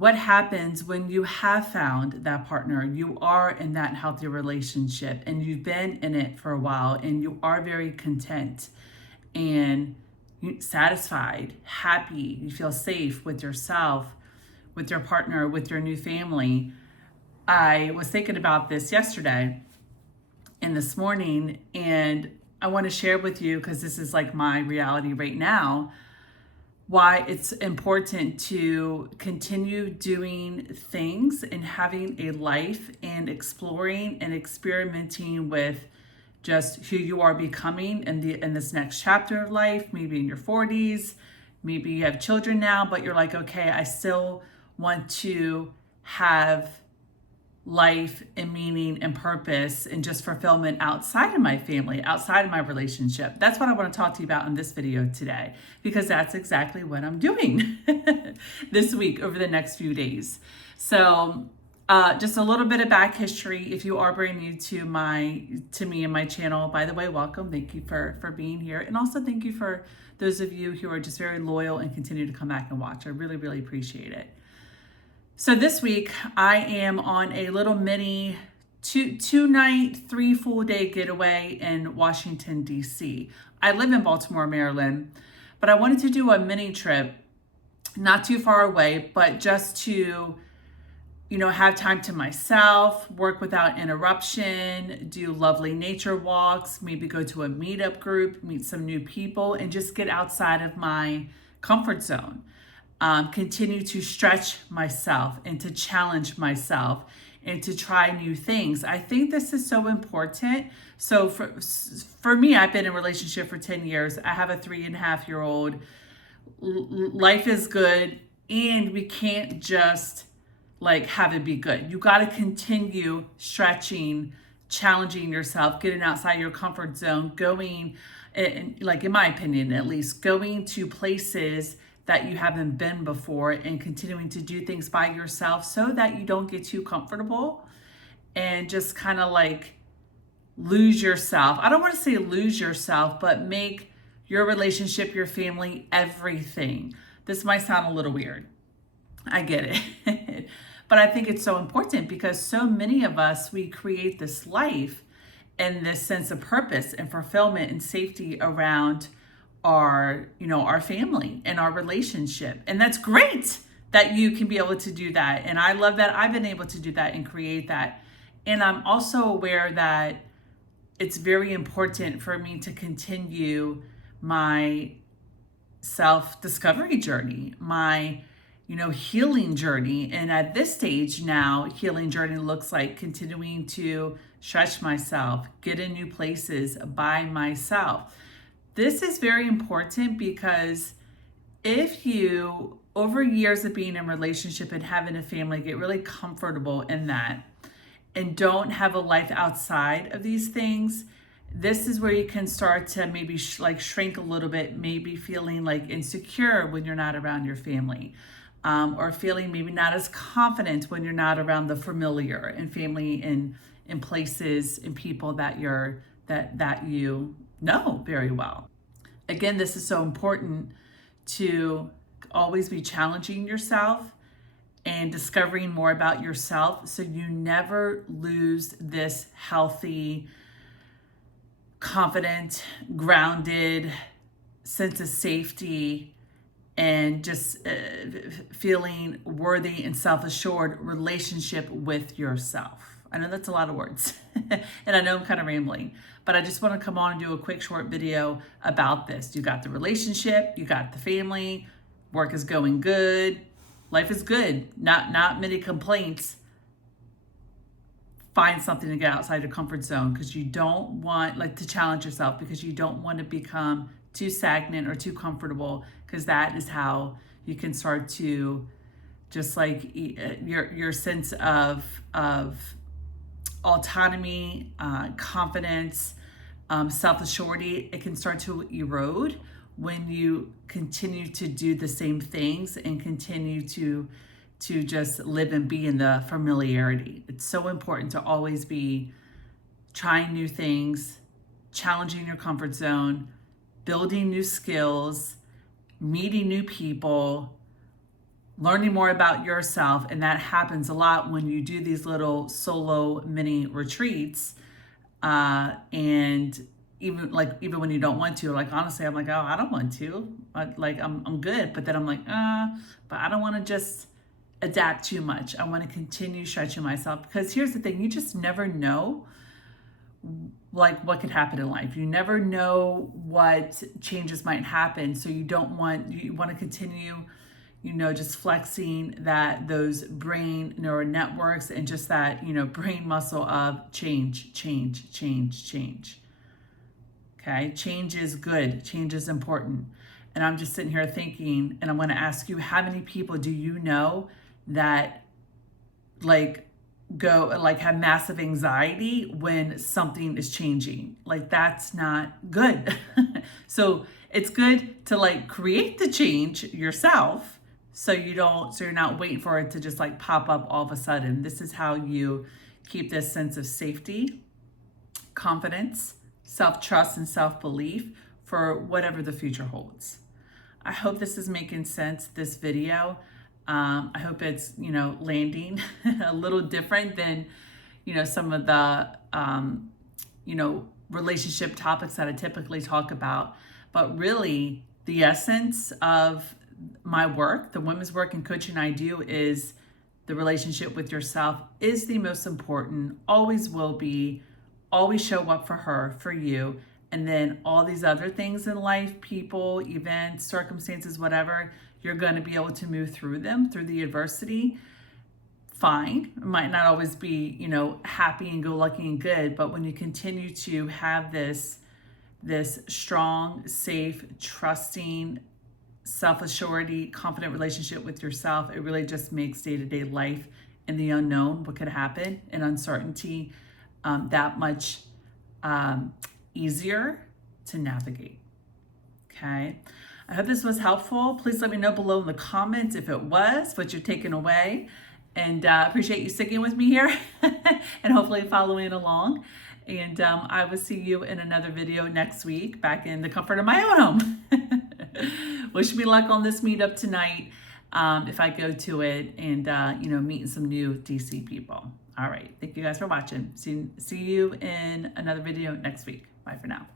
What happens when you have found that partner, you are in that healthy relationship and you've been in it for a while and you are very content and satisfied, happy, you feel safe with yourself, with your partner, with your new family. I was thinking about this yesterday and this morning, and I want to share with you because this is like my reality right now, why it's important to continue doing things and having a life and exploring and experimenting with just who you are becoming in this next chapter of life, maybe in your 40s, maybe you have children now, but you're like, okay, I still want to have life and meaning and purpose and just fulfillment outside of my family, outside of my relationship. That's what I want to talk to you about in this video today, because that's exactly what I'm doing this week over the next few days. So just a little bit of back history. If you are brand new to me and my channel, by the way, welcome. Thank you for being here. And also thank you for those of you who are just very loyal and continue to come back and watch. I really, really appreciate it. So this week I am on a little mini two night, 3 full day getaway in Washington, DC. I live in Baltimore, Maryland, but I wanted to do a mini trip, not too far away, but just to, have time to myself, work without interruption, do lovely nature walks, maybe go to a meetup group, meet some new people, and just get outside of my comfort zone. Continue to stretch myself and to challenge myself and to try new things. I think this is so important. So for me, I've been in a relationship for 10 years. I have a 3.5-year-old. Life is good, and we can't just have it be good. You got to continue stretching, challenging yourself, getting outside your comfort zone, going, in my opinion, at least, going to places that you haven't been before and continuing to do things by yourself so that you don't get too comfortable and just kind of lose yourself. I don't want to say lose yourself, but make your relationship, your family, everything. This might sound a little weird. I get it. But I think it's so important because so many of us, we create this life and this sense of purpose and fulfillment and safety around our family and our relationship. And that's great that you can be able to do that. And I love that I've been able to do that and create that. And I'm also aware that it's very important for me to continue my self-discovery journey, my healing journey. And at this stage now, healing journey looks like continuing to stretch myself, get in new places by myself. This is very important because if you, over years of being in a relationship and having a family, get really comfortable in that and don't have a life outside of these things, this is where you can start to maybe shrink a little bit, maybe feeling insecure when you're not around your family, or feeling maybe not as confident when you're not around the familiar and family in places and people that you know very well. Again, this is so important to always be challenging yourself and discovering more about yourself so you never lose this healthy, confident, grounded sense of safety and just feeling worthy and self-assured relationship with yourself. I know that's a lot of words and I know I'm kind of rambling, but I just want to come on and do a quick short video about this. You got the relationship, you got the family, work is going good, life is good, not many complaints. Find something to get outside your comfort zone because you don't want to challenge yourself, because you don't want to become too stagnant or too comfortable, because that is how you can start to just your sense of autonomy, confidence, self-assurity, it can start to erode when you continue to do the same things and continue to just live and be in the familiarity. It's so important to always be trying new things, challenging your comfort zone, building new skills, meeting new people, learning more about yourself. And that happens a lot when you do these little solo mini retreats. And even when you don't want to, like, honestly, I'm like, oh, I don't want to, I'm good. But then I'm like, but I don't want to just adapt too much. I want to continue stretching myself, because here's the thing, you just never know like what could happen in life. You never know what changes might happen. So you want to continue, just flexing those brain neural networks, and just that, brain muscle of change. Okay. Change is good. Change is important. And I'm just sitting here thinking, and I'm going to ask you, how many people do you know that have massive anxiety when something is changing? That's not good. So it's good to create the change yourself, so you're not waiting for it to just pop up all of a sudden. This is how you keep this sense of safety, confidence, self-trust, and self-belief for whatever the future holds. I hope this is making sense, this video. I hope it's, landing a little different than, some of the, relationship topics that I typically talk about. But really, the essence of my work, the women's work and coaching I do, is the relationship with yourself is the most important, always will be. Always show up for her, for you. And then all these other things in life, people, events, circumstances, whatever, you're going to be able to move through them, through the adversity. Fine. It might not always be, happy and go lucky and good, but when you continue to have this strong, safe, trusting, self-assured, confident relationship with yourself, it really just makes day-to-day life and the unknown, what could happen, and uncertainty, that much easier to navigate. Okay. I hope this was helpful. Please let me know below in the comments if it was, what you're taking away. And appreciate you sticking with me here and hopefully following along. And I will see you in another video next week, back in the comfort of my own home. Wish me luck on this meetup tonight, if I go to it, and meeting some new DC people. All right. Thank you guys for watching. See you in another video next week. Bye for now.